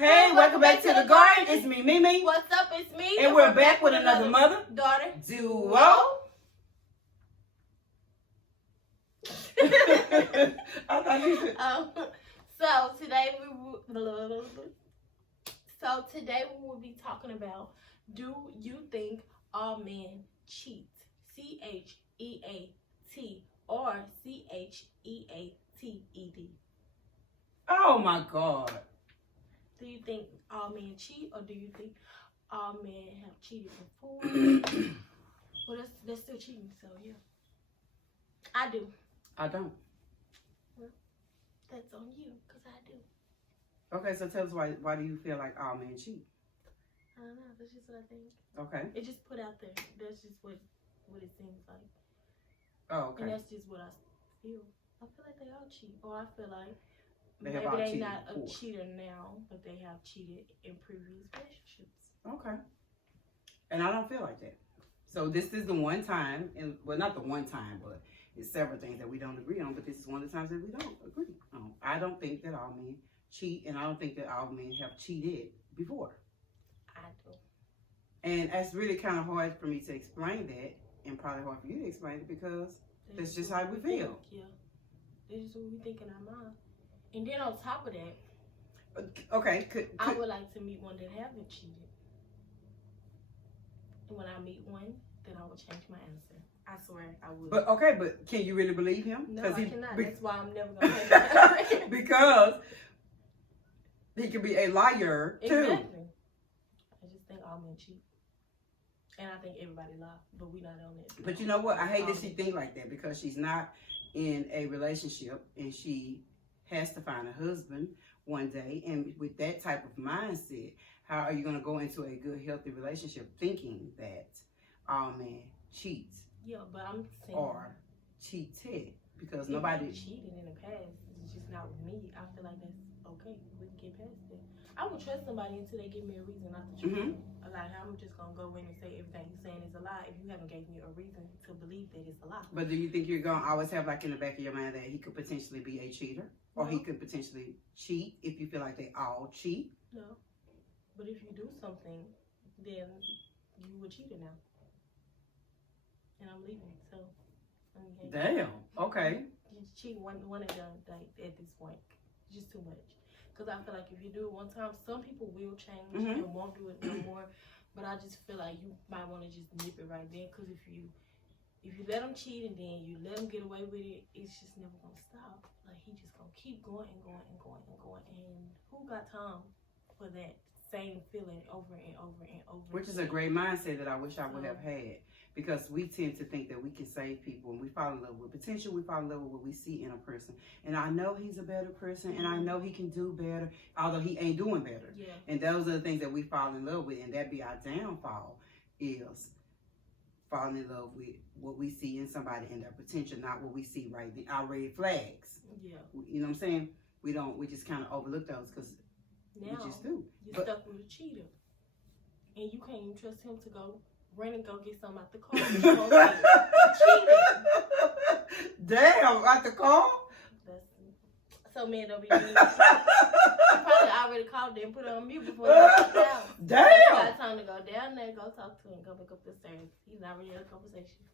Hey, welcome back to the garden. It's me, Mimi. What's up? It's me. And we're back with another mother-daughter duo. I thought you said. So today we will be talking about, do you think all men cheat? C-H-E-A-T or C-H-E-A-T-E-D? Oh my God. Do you think all men cheat, or do you think all men have cheated before? Well, that's still cheating, so yeah. I do. I don't. Well, that's on you, because I do. Okay, so tell us why do you feel like all men cheat? I don't know. That's just what I think. Okay. It just put out there. That's just what it seems like. Oh, okay. And that's just what I feel. I feel like they all cheat. Or I feel like They maybe have all they're cheated not before. a cheater now, but they have cheated in previous relationships. Okay. And I don't feel like that. So this is the one time, and well, not the one time, but it's several things that we don't agree on, but this is one of the times that we don't agree on. I don't think that all men cheat, and I don't think that all men have cheated before. I do. And it's really kind of hard for me to explain that, and probably hard for you to explain it, because that's just how we feel. Yeah. That's just what we think in our mind. And then on top of that, okay, I would like to meet one that haven't cheated. And when I meet one, then I will change my answer. I swear I would. But okay, but can you really believe him? No, I cannot. That's why I'm never going to change my answer. Because he could be a liar too. Exactly. I just think all men cheat. And I think everybody lie, but we not on it. But you know what? I hate that she think like that, because she's not in a relationship and she has to find a husband one day. And with that type of mindset, how are you going to go into a good, healthy relationship thinking that all men cheat? Yeah, but I'm saying, or cheated, because if nobody cheated in the past. It's just not with me. I feel like that's okay. We can get past it. I would trust somebody until they give me a reason not to trust them. Like, I'm just gonna go in and say everything you're saying is a lie if you haven't gave me a reason to believe that it's a lie. But do you think you're gonna always have like in the back of your mind that he could potentially be a cheater, or he could potentially cheat if you feel like they all cheat? No, but if you do something, then you a cheater now, and I'm leaving. So, damn. Okay. Just cheating one and done at this point. It's just too much. Because I feel like if you do it one time, some people will change and won't do it no more. But I just feel like you might want to just nip it right then. Because if you let them cheat and then you let them get away with it, it's just never going to stop. Like, he just going to keep going and going and going and going. And who got time for that same feeling over and over and over? Which is a great mindset that I wish I would have had. Because we tend to think that we can save people, and we fall in love with potential. We fall in love with what we see in a person. And I know he's a better person, and I know he can do better, although he ain't doing better. Yeah. And those are the things that we fall in love with, and that be our downfall, is falling in love with what we see in somebody and their potential, not what we see right there, our red flags. Yeah. You know what I'm saying? We just kind of overlook those, because we just do. You're stuck with a cheater, and you can't even trust him to go run and go get something out the car. Damn, out the car? So men don't be mean. Probably already called them and put it on mute before they got down. Damn. So you got time to go down there, go talk to him, go back up the stairs. He's not really in a conversation.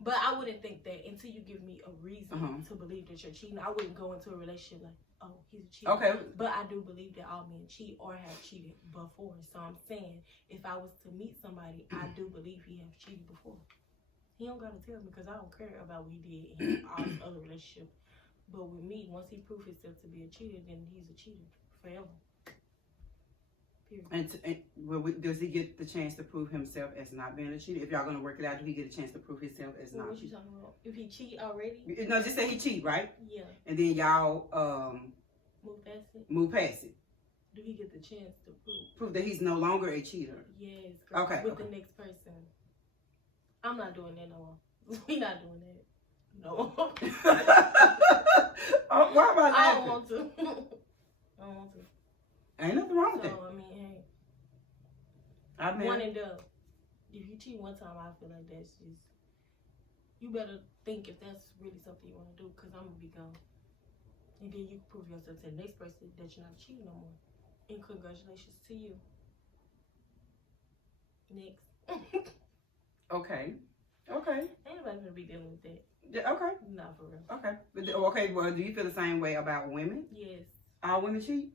But I wouldn't think that until you give me a reason to believe that you're cheating. I wouldn't go into a relationship like, oh, he's a cheater. Okay. But I do believe that all men cheat or have cheated before. So I'm saying, if I was to meet somebody, I do believe he has cheated before. He don't got to tell me, because I don't care about what he did in all his other relationships. But with me, once he proves himself to be a cheater, then he's a cheater forever. And does he get the chance to prove himself as not being a cheater? If y'all gonna work it out, do he get a chance to prove himself as not? What you talking about? If he cheat already? No, just say he cheat, right? Yeah. And then y'all move past it. Move past it. Do he get the chance to prove that he's no longer a cheater? Yes. Girl. Okay. With the next person. I'm not doing that no more. We not doing that. No. Why am I laughing? I don't want to. I don't want to. Ain't nothing wrong with that. So, I mean, hey. I mean, one and done. If you cheat one time, I feel like that's just, you better think if that's really something you want to do, because I'm going to be gone. And then you can prove yourself to the next person that you're not cheating no more. And congratulations to you. Next. Okay. Ain't nobody gonna be dealing with that. Yeah, okay. Not for real. Okay. Well, do you feel the same way about women? Yes. All women cheat?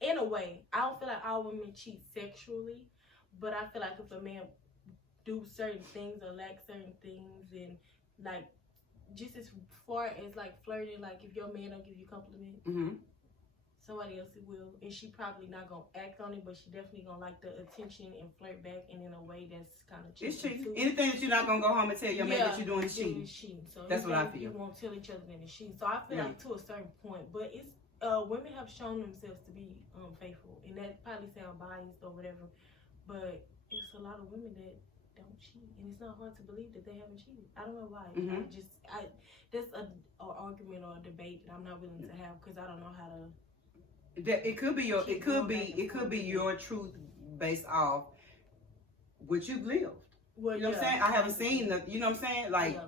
In a way. I don't feel like all women cheat sexually, but I feel like if a man do certain things or lack certain things, and like just as far as like flirting, like if your man don't give you compliments, somebody else will, and she probably not gonna act on it, but she definitely gonna like the attention and flirt back, and in a way that's kind of cheating. It's cheating. Too. Anything that you're not gonna go home and tell your man that you're doing is cheating. So that's what I feel. You won't tell each other that it's cheating. So I feel like to a certain point, but it's women have shown themselves to be faithful, and that probably sound biased or whatever, but it's a lot of women that don't cheat, and it's not hard to believe that they haven't cheated. I don't know why. That's an argument or a debate that I'm not willing to have, because I don't know how to. It could be your truth based off what you've lived. Well, you know what I'm saying? I haven't seen the, you know what I'm saying? Like,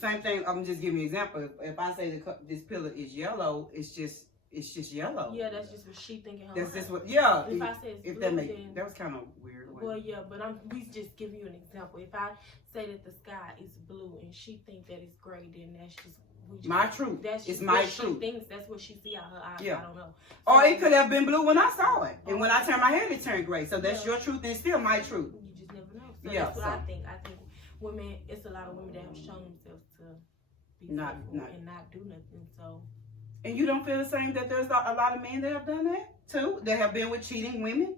same thing. I'm just giving you an example. If I say this pillar is yellow, it's just yellow. Yeah, that's just what she thinking. That's just what. Yeah. If I say it's blue, then, that was kind of weird. Well, yeah, but we just give you an example. If I say that the sky is blue and she think that it's gray, then that's just. My truth. It's my truth. She thinks that's what she see out her eyes. Yeah. I don't know. Or it could have been blue when I saw it, and when I turned my head, it turned gray. So that's your truth, and it's still my truth. You just never know. So that's what I think. I think women. It's a lot of women that have shown themselves to be not and not do nothing. So. And you don't feel the same that there's a lot of men that have done that too, that have been with cheating women.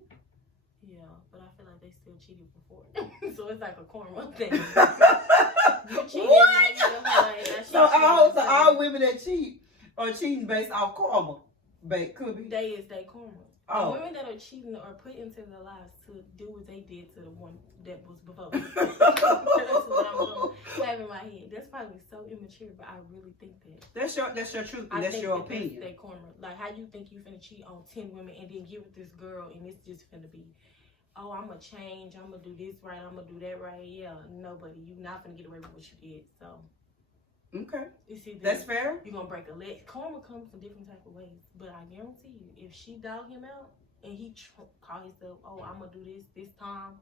Yeah, but I feel like they still cheated before, so it's like a karma thing. You cheated, so all women that cheat are cheating based off karma. Could be. They is their karma. Oh. The women that are cheating are put into their lives to do what they did to the one that was before. That's what I'm going to have in my head. That's probably so immature, but I really think that. That's your truth, and that's your opinion. That's their karma. Like, how you think you finna cheat on 10 women and then get with this girl and it's just finna be, oh, I'm going to change, I'm going to do this right, I'm going to do that right. Yeah, nobody. You're not going to get away with what you did, so. Okay. You see, that's fair. You're going to break a leg. Karma comes in different type of ways, but I guarantee you, if she dog him out and he call himself, oh, I'm going to do this time.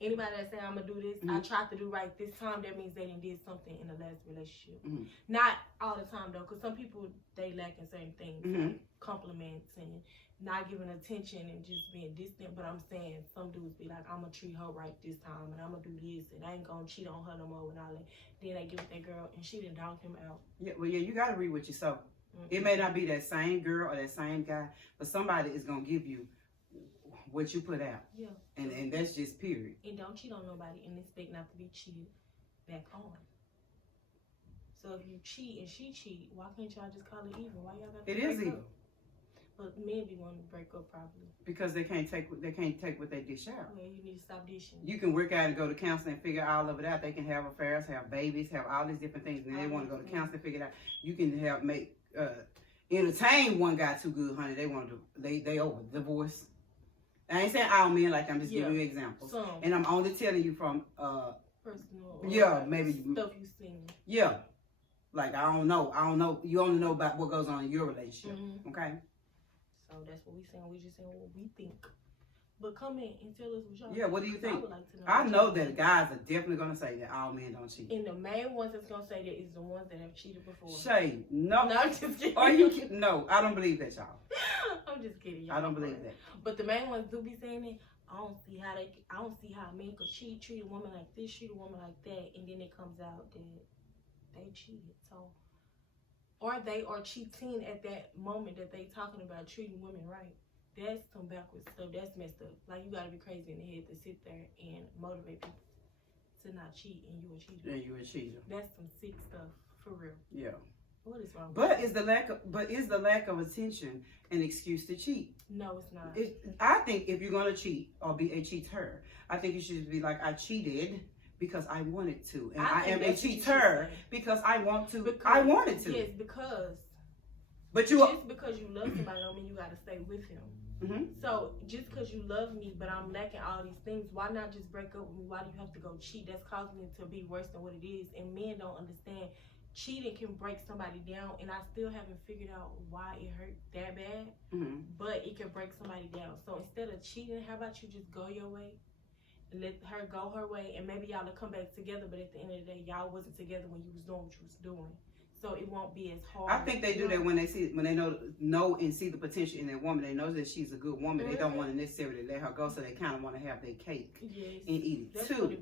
Anybody that say I'm going to do this, I tried to do right this time, that means they done did something in the last relationship. Not all the time, though, because some people, they lack in certain things, like compliments and not giving attention and just being distant. But I'm saying some dudes be like, I'm going to treat her right this time, and I'm going to do this, and I ain't going to cheat on her no more and all that. Then they get with that girl, and she done dogged him out. Yeah, well, you got to read what you sow. It may not be that same girl or that same guy, but somebody is going to give you what you put out. Yeah. And that's just period. And don't cheat on nobody and expect not to be cheated back on. So if you cheat and she cheat, why can't y'all just call it even? Why y'all got to break up? It is even. But men be wanting to break up probably. Because they can't take what they dish out. Well, you need to stop dishing. You can work out and go to counseling and figure all of it out. They can have affairs, have babies, have all these different things, and they want to go to counseling and figure it out. You can entertain one guy too good, honey. They want to they over divorce. I ain't saying all men, like I'm just giving you examples. And I'm only telling you from personal maybe stuff you've seen. Yeah. Like I don't know. You only know about what goes on in your relationship. Okay? So that's what we saying. We just saying what we think. But come in and tell us what y'all think. Yeah, what do you think? I would like to know. I know that guys are definitely gonna say that all men don't cheat. And the main ones that's gonna say that is the ones that have cheated before. Shae, no. No, I'm just kidding. Are you kidding? No, I don't believe that, y'all. I'm just kidding, y'all. I don't believe that. But the main ones do be saying it. I don't see how a man could treat a woman like this, treat a woman like that, and then it comes out that they cheated. So, or they are cheating at that moment that they talking about treating women right. That's some backwards stuff. That's messed up. Like, you gotta be crazy in the head to sit there and motivate people to not cheat, and you a cheater. Yeah, you a cheater. That's some sick stuff, for real. Yeah. What is wrong? Is the lack of attention an excuse to cheat? No, it's not. I think if you're gonna cheat or be a cheater, I think you should be like, I cheated because I wanted to, and I am a cheater because I want to. Because, I wanted to. Yes, because. But just because you love somebody don't mean you gotta stay with him. So just because you love me, but I'm lacking all these things, why not just break up with me? Why do you have to go cheat? That's causing it to be worse than what it is. And men don't understand cheating can break somebody down, and I still haven't figured out why it hurt that bad. But it can break somebody down. So instead of cheating, how about you just go your way, and let her go her way, and maybe y'all will come back together. But at the end of the day, y'all wasn't together when you was doing what you was doing. So it won't be as hard. I think they do that when they know and see the potential in that woman. They know that she's a good woman. They don't want to necessarily let her go, so they kind of want to have their cake and eat it too.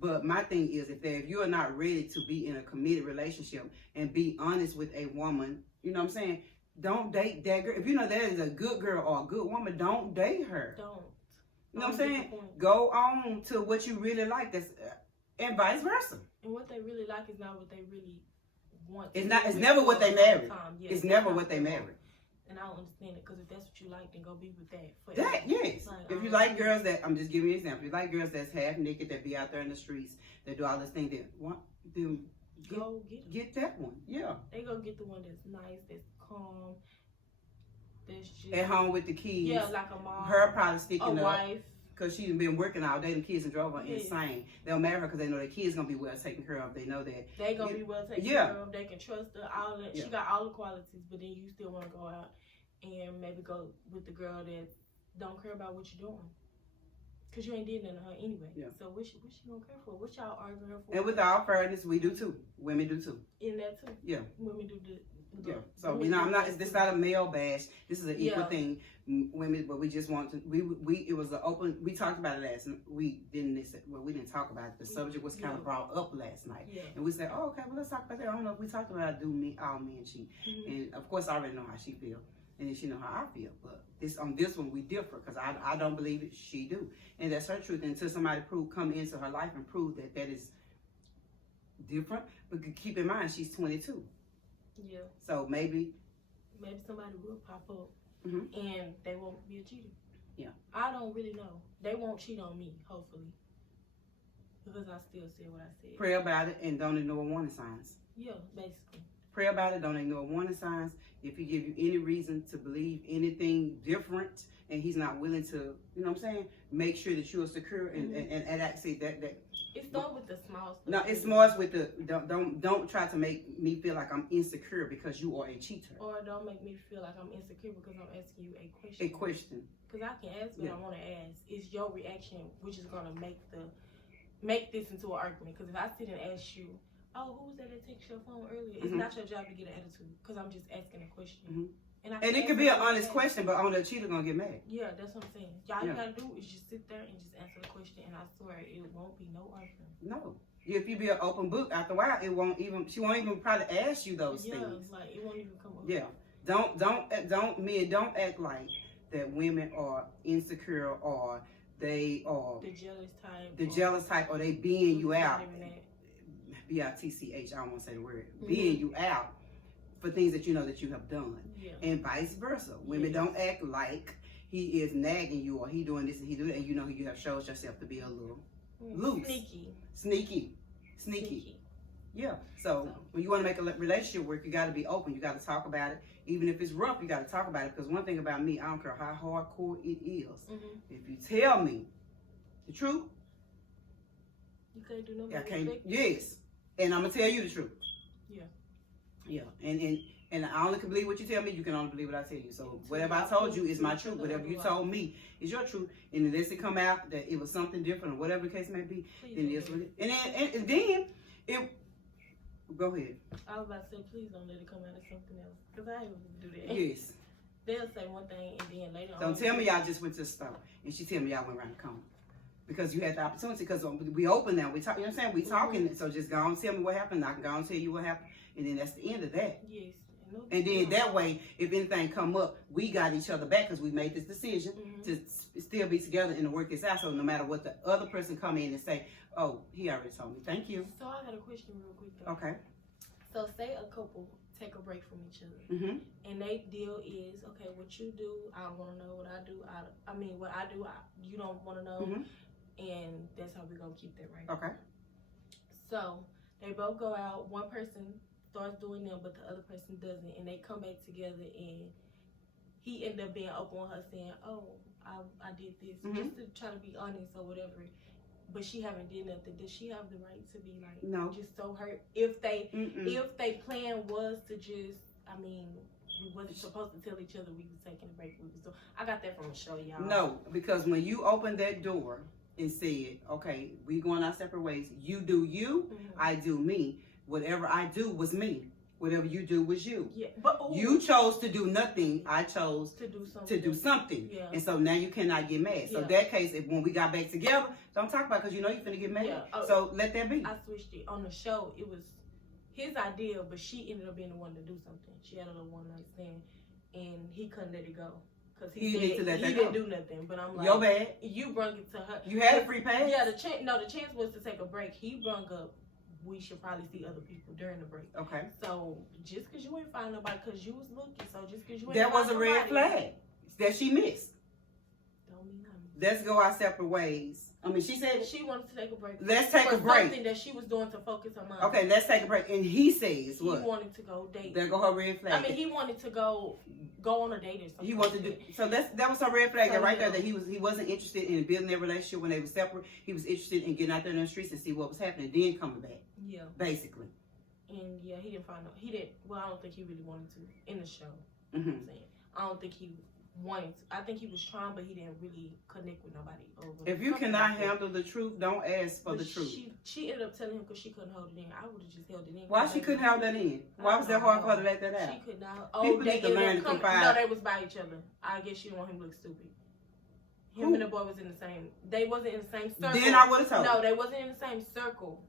But my thing is, if you are not ready to be in a committed relationship and be honest with a woman, you know what I'm saying? Don't date that girl. If you know that is a good girl or a good woman, don't date her. Don't. You know what I'm saying? Go on to what you really like. That's and vice versa. And what they really like is not what they really want. It's not. It's never what they married. It's never what they married. And I don't understand it, because if that's what you like, then go be with that. That, yes. Like, if you like girls that, I'm just giving you an example. If you like girls that's half naked, that be out there in the streets, that do all this thing, then get that one. Yeah. They go get the one that's nice, that's calm, that's just at home with the kids. Yeah, like a mom. Her probably sticking a up. Wife. Because she's been working all day, the kids and drove her insane. They'll marry her because they know their kids gonna be well taken care of. They know that they gonna be well taken care of. They can trust her. All that. She got all the qualities, but then you still want to go out and maybe go with the girl that don't care about what you're doing, because you ain't did nothing to her anyway. Yeah. So what she gonna care for? What y'all arguing her for? And with all fairness, we do too. Women do too. In that too. Yeah. Women do the. Yeah. So I'm not. This not a male bash. This is an equal thing. Women, but we just want to. It was an open. We talked about it last night. We didn't talk about it. The subject was kind of brought up last night, and we said, "Oh, okay, well, let's talk about that." I don't know if we talked about all men cheat, and of course, I already know how she feel, and then she know how I feel. But on this one, we differ, because I don't believe it. She do, and that's her truth. Until somebody come into her life and prove that is different. But keep in mind, she's 22. Yeah. So maybe somebody will pop up, mm-hmm. and they won't be a cheater. Yeah. I don't really know. They won't cheat on me, hopefully, because I still said what I said. Pray about it and don't ignore warning signs. Yeah, basically. Pray about it. Don't ignore warning signs. If he give you any reason to believe anything different, and he's not willing to, you know what I'm saying, make sure that you are secure and actually that. It starts with the small stuff. No, it starts with the don't try to make me feel like I'm insecure because you are a cheater. Or don't make me feel like I'm insecure because I'm asking you a question. A question. Because I can ask what I want to ask. It's your reaction which is gonna make this into an argument. Because if I sit and ask you, oh, who was that texted your phone earlier? It's not your job to get an attitude, because I'm just asking a question. And it could be an honest question, but on the cheater gonna get mad. Yeah, that's what I'm saying. All you gotta do is just sit there and just answer the question, and I swear it won't be no argument. No. If you be an open book, after a while, she won't even probably ask you those things. Yeah, like it won't even come up. Yeah. Don't act like that women are insecure or they are the jealous type or they being you out. B-I-T-C-H, I don't want to say the word. Being you out for things that you know that you have done. Yeah. And vice versa. Women don't act like he is nagging you or he doing this and he doing that, and you know you have showed yourself to be a little loose. Sneaky. Yeah. So when you want to make a relationship work, you got to be open. You got to talk about it. Even if it's rough, you got to talk about it. Because one thing about me, I don't care how hardcore it is. If you tell me the truth, you can't do nothing. Yes. And I'm going to tell you the truth. Yeah. Yeah. And I only can believe what you tell me. You can only believe what I tell you. So whatever I told you is my truth. Whatever you told me is your truth. And unless it come out that it was something different or whatever the case may be, then it is what it is. And then it... Go ahead. I was about to say, please don't let it come out as something else. Because I ain't going to do that. Yes. They'll say one thing and then later on... Don't tell me y'all just went to the store. And she tell me y'all went around the corner. Because you had the opportunity, because we open now, we talk, you know what I'm saying? We talking, so just go on and tell me what happened. I can go on and tell you what happened, and then that's the end of that. Yes. And then that way, if anything come up, we got each other back because we made this decision to still be together and to work this out. So no matter what the other person come in and say, oh, he already told me. Thank you. So I got a question real quick though. Okay. So say a couple take a break from each other, and they deal is, okay, what you do, I don't want to know. What I do, what I do, you don't want to know. And that's how we're going to keep that right. Okay. So they both go out. One person starts doing them, but the other person doesn't. And they come back together, and he ended up being open with her saying, oh, I did this. Just to try to be honest or whatever. but she haven't did nothing. Does she have the right to be like No. just so hurt? If they plan was to just, I mean, we wasn't supposed to tell each other we was taking a break. So I got that from a show, y'all. No, because when you opened that door and said, okay, we going our separate ways. You do you, I do me. Whatever I do was me. Whatever you do was you. Yeah, but you chose to do nothing. I chose to do something. Yeah. And so now you cannot get mad. So that case, if when we got back together, don't talk about it because you know you're finna get mad. Yeah. So let that be. I switched it. On the show, it was his idea, but she ended up being the one to do something. She had a little one night stand, and he couldn't let it go. Because he didn't do nothing. But I'm like, your bad. You brung it to her. You had a free pass? Yeah, the chance was to take a break. He brung up, we should probably see other people during the break. Okay. So just because you ain't find nobody, because you was looking, so just because you ain't that was a red flag that she missed. Don't mean I missed. Let's go our separate ways. I mean, she said she wanted to take a break. Let's take a break. Something that she was doing to focus her mind. Okay, let's take a break. And he says what? He wanted to go date. There go her red flag. I mean, he wanted to go on a date or something. He wanted to do so. That was her red flag right there. That he wasn't interested in building their relationship when they were separate. He was interested in getting out there in the streets and see what was happening, then coming back. Yeah, basically. And yeah, he didn't find out. He didn't. Well, I don't think he really wanted to in the show. You know what I'm saying, I don't think he wanted to. I think he was trying, but he didn't really connect with nobody. If you cannot handle the truth, don't ask for the truth. She ended up telling him because she couldn't hold it in. I would have just held it in. Why she couldn't hold that in? Why was that hard for her to let that out? She could not. People need to learn to confide. No, they was by each other. I guess she didn't want him to look stupid. Him and the boy was in the same. They wasn't in the same circle. Then I would have told. No, they wasn't in the same circle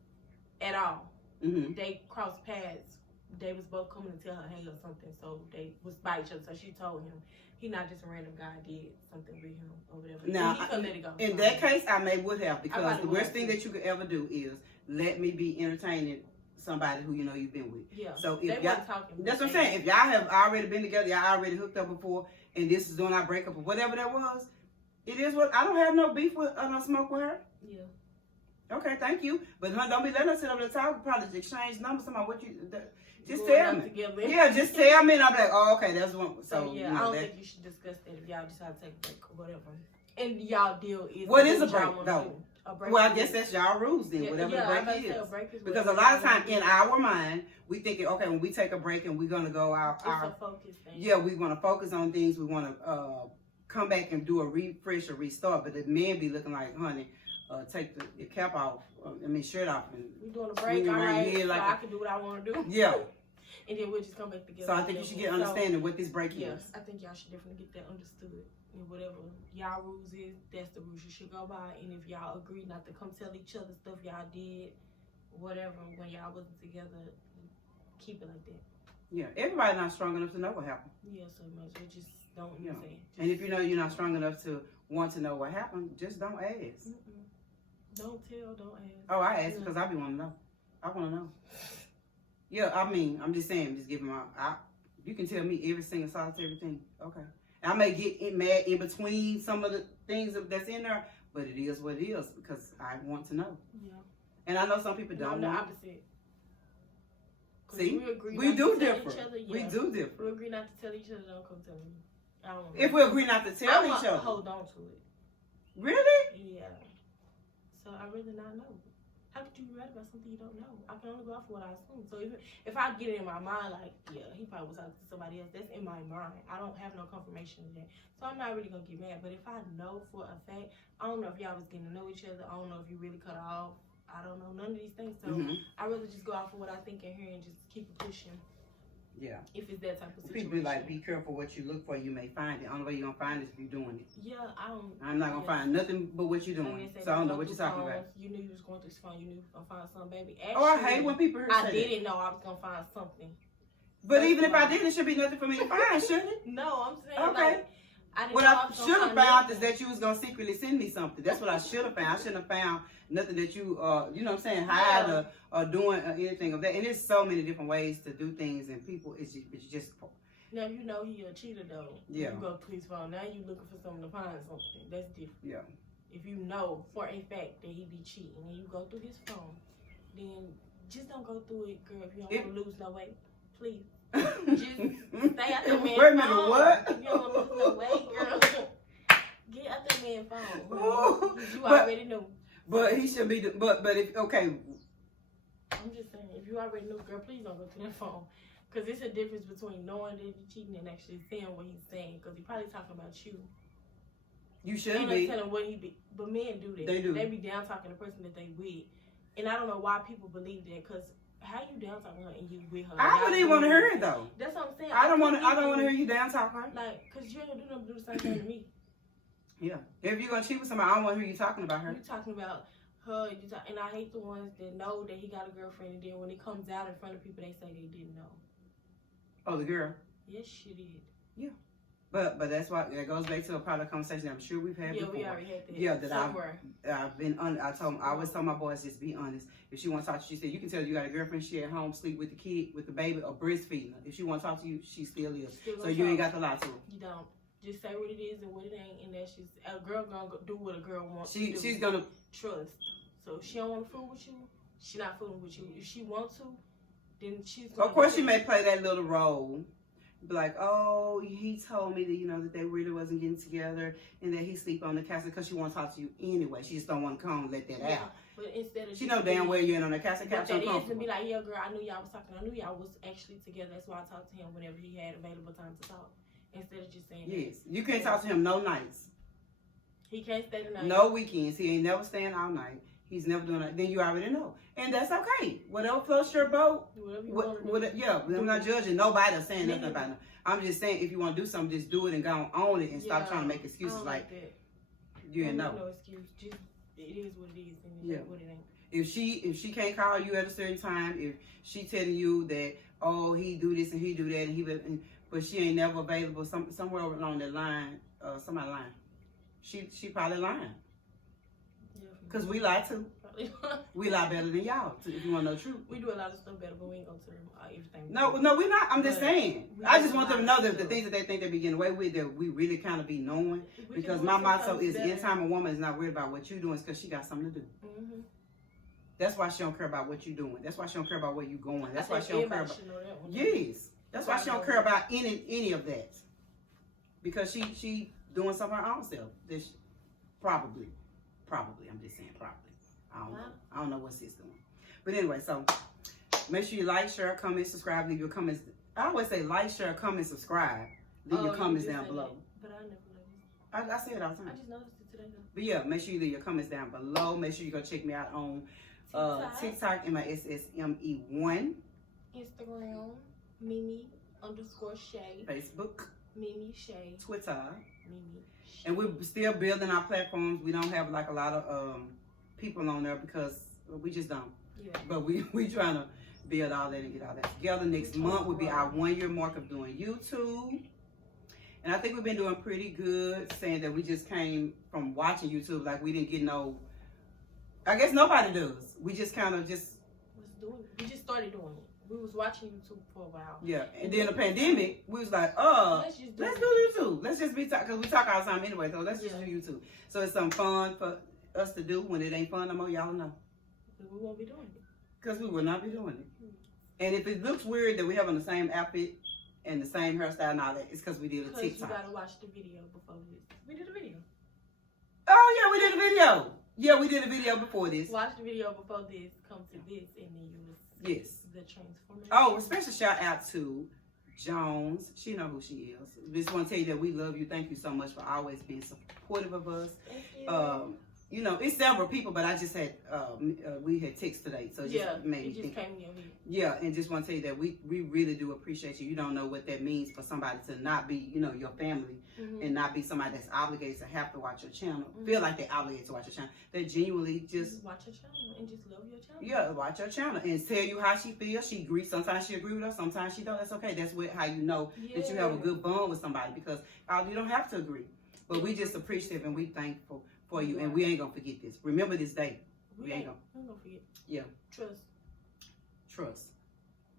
at all. They crossed paths. They was both coming to tell her hey or something. So they was by each other. So she told him. He not just a random guy did something with him or whatever. Now, he couldn't let it go. In that case, I would have, because the worst thing that you could ever do is let me be entertaining somebody who you know you've been with. Yeah. So if y'all, that's what I'm saying. If y'all have already been together, y'all already hooked up before, and this is doing our breakup or whatever that was, it is what I don't have no beef with, no smoke with her. Yeah. Okay, thank you. But don't be letting us sit up at the top. Probably exchange numbers. Somebody, what you. Just tell me. Yeah, just tell me, and I'm like, oh, okay, that's one. So yeah, I don't think you should discuss that if y'all decide to take a break or whatever. And y'all deal is what is a break though? Well, I guess that's y'all rules then. Whatever the break is. Because a lot of times in our mind, we thinking, okay, when we take a break and we're gonna go out, it's a focus thing. Yeah, we want to focus on things. We want to come back and do a refresh or restart. But the men be looking like, honey, take the cap off. Shirt off. And we doing a break, all right? So I can do what I want to do. Yeah. And then we'll just come back together. So I think you should get understanding what this break is. Yes, I think y'all should definitely get that understood. And whatever y'all rules is, that's the rules you should go by. And if y'all agree not to come tell each other stuff y'all did, whatever, when y'all wasn't together, keep it like that. Yeah, everybody's not strong enough to know what happened. Yeah, so much. We just don't say. And if you know you're not strong enough to want to know what happened, just don't ask. Don't tell, don't ask. Oh, I ask because I be want to know. I want to know. Yeah, I mean, I'm just saying, just giving you can tell me every single solitary thing. Okay. I may get mad in between some of the things that's in there, but it is what it is because I want to know. Yeah. And I know some people don't. I'm the opposite. See, we do differ. We do differ. We agree not to tell each other, don't come tell me. I don't know. If we agree not to tell each other. Hold on to it. Really? Yeah. So I really not know. How could you be right about something you don't know? I can only go off of what I assume. So if I get it in my mind, like, yeah, he probably was talking to somebody else, that's in my mind. I don't have no confirmation of that. So I'm not really going to get mad. But if I know for a fact, I don't know if y'all was getting to know each other. I don't know if you really cut her off. I don't know none of these things. So I'd rather just go off of what I think in here and just keep it pushing. Yeah. If it's that type of situation. People be like, be careful what you look for, you may find it. Only way you're going to find it is if you're doing it. Yeah, I'm not going to find nothing but what you're doing. So I don't know what you're talking about. You knew you was going through this phone. You knew you were going to find something, baby. Actually, I hate when people hear I didn't know I was going to find something. But even if I did, it should be nothing for me to find, shouldn't it? No, I'm saying like, what I should have found is that you was going to secretly send me something. That's what I should have found. I shouldn't have found nothing that you, you know what I'm saying, hide or doing anything of that. And there's so many different ways to do things, and people, it's just. Now you know he a cheater though. Yeah. You go to his phone. Now you looking for something to find something. That's different. Yeah. If you know for a fact that he be cheating and you go through his phone, then just don't go through it, girl. If you don't want to lose no weight, please. Just stay out that man's phone. Wait a minute, what? If you don't want to lose no weight, girl, get out that man's phone. You already know. But he should be. But if okay. I'm just saying, if you already know, girl, please don't go to that phone. Because it's a difference between knowing that you're cheating and actually saying what he's saying. Because he's probably talking about you. You shouldn't and be. Tell him what he be. But men do that. They do. They be down talking the person that they with. And I don't know why people believe that. Because how you down talking her and you with her? I wouldn't even want to hear it though. That's what I'm saying. I don't want to hear you down talk her. Like, because you ain't gonna do nothing to do the same thing to me. Yeah. If you're gonna cheat with somebody, I don't want to hear you talking about her. You talking about her, and I hate the ones that know that he got a girlfriend, and then when it comes out in front of people, they say they didn't know. Oh, the girl. Yes, she did. Yeah. But that's why that goes back to a part of the conversation I'm sure we've had before. Yeah, we already had that. Yeah, that somewhere. I've been I always tell my boys, just be honest. If she wants to talk to you, she said you can tell you got a girlfriend, she at home, sleep with the kid, with the baby, or breastfeeding her. If she want to talk to you, she still is. So you ain't got to lie to her. You don't. Just say what it is and what it ain't, and that's just a girl gonna do what a girl wants. She's gonna trust. So if she don't want to fool with you, she not fooling with you. If she wants to, then she's gonna. Of course, she may play that little role. Be like, oh, he told me that, that they really wasn't getting together and that he sleep on the couch because she want to talk to you anyway. She just don't want to come and let that out. But instead of she know damn well you ain't on the couch. But that is to be like, yeah, girl, I knew y'all was talking. I knew y'all was actually together. That's why I talked to him whenever he had available time to talk. Instead of just saying yes, you can't talk to him no nights. He can't stay the night. No weekends. He ain't never staying all night. He's never doing that. Then you already know. And that's okay. Whatever floats your boat. Whatever you want to do. Yeah, I'm not judging nobody or saying nothing about it. I'm just saying if you want to do something, just do it and go on it and stop trying to make excuses like that. You didn't know. No excuse. Just it is what it is and it what it ain't. If she can't call you at a certain time, if she telling you that he do this and he do that and but she ain't never available somewhere along that line, somebody lying. She probably lying. Because we lie too. We lie better than y'all, if you want to know the truth. We do a lot of stuff better, but we ain't going to tell them everything. No, we're not. I'm just saying. I just want them to know that the things that they think they be getting away with, that we really kind of be knowing. Because my motto is, anytime a woman is not worried about what you're doing, it's because she got something to do. Mm-hmm. That's why she don't care about what you're doing. That's why she don't care about where you're going. That's why she don't care about. Yes. That's why she don't care about any of that. Because she doing something her own self. This probably. I'm just saying probably. I don't know what she's doing. But anyway, so make sure you like, share, comment, subscribe, leave your comments. I always say like, share, comment, subscribe. Leave your comments down below. But I never know. I say it all the time. I just noticed it today though. But yeah, make sure you leave your comments down below. Make sure you go check me out on TikTok, MISSME1. Instagram, Meme_Shae. Facebook, memeshae. Twitter. memeshae. And we're still building our platforms. We don't have like a lot of people on there because we just don't. Yeah. But we trying to build all that and get all that together. Next month will be our 1 year mark of doing YouTube. And I think we've been doing pretty good, saying that we just came from watching YouTube. Like we didn't get no, I guess nobody does. We just kind of just. We just started doing it. We was watching YouTube for a while. Yeah, and then the pandemic, we was like, let's do YouTube. Let's just be because we talk all the time anyway. So let's just do YouTube. So it's some fun for us to do. When it ain't fun no more, y'all know. We won't be doing it. Because we will not be doing it. And if it looks weird that we have on the same outfit and the same hairstyle and all that, it's because we did a TikTok. Because you gotta watch the video before this. We did a video. Oh yeah, we did a video. Yeah, we did a video before this. Watch the video before this. Come to this, and then you will see the transformation. Oh, a special shout out to Jones. She know who she is. Just want to tell you that we love you. Thank you so much for always being supportive of us. Thank you. It's several people, but I just had we had text today, so it just made me think. Came in your head. Yeah, and just want to tell you that we really do appreciate you. You don't know what that means for somebody to not be, your family, and not be somebody that's obligated to have to watch your channel. Feel like they're obligated to watch your channel. They genuinely just watch your channel and just love your channel. Yeah, watch your channel and tell you how she feels. She agrees. Sometimes she agree with us. Sometimes she don't. That's okay. That's how you know that you have a good bond with somebody, because you don't have to agree. But we just appreciative and we thankful for you, and we ain't gonna forget this. Remember this day. We ain't gonna forget. Yeah. Trust.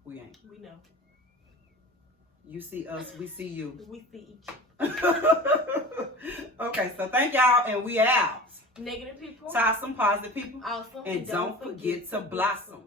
We ain't. We know. You see us, we see you. We see each other. Okay, so thank y'all, and we out. Negative people. Talk some positive people. Awesome. And don't forget to blossom.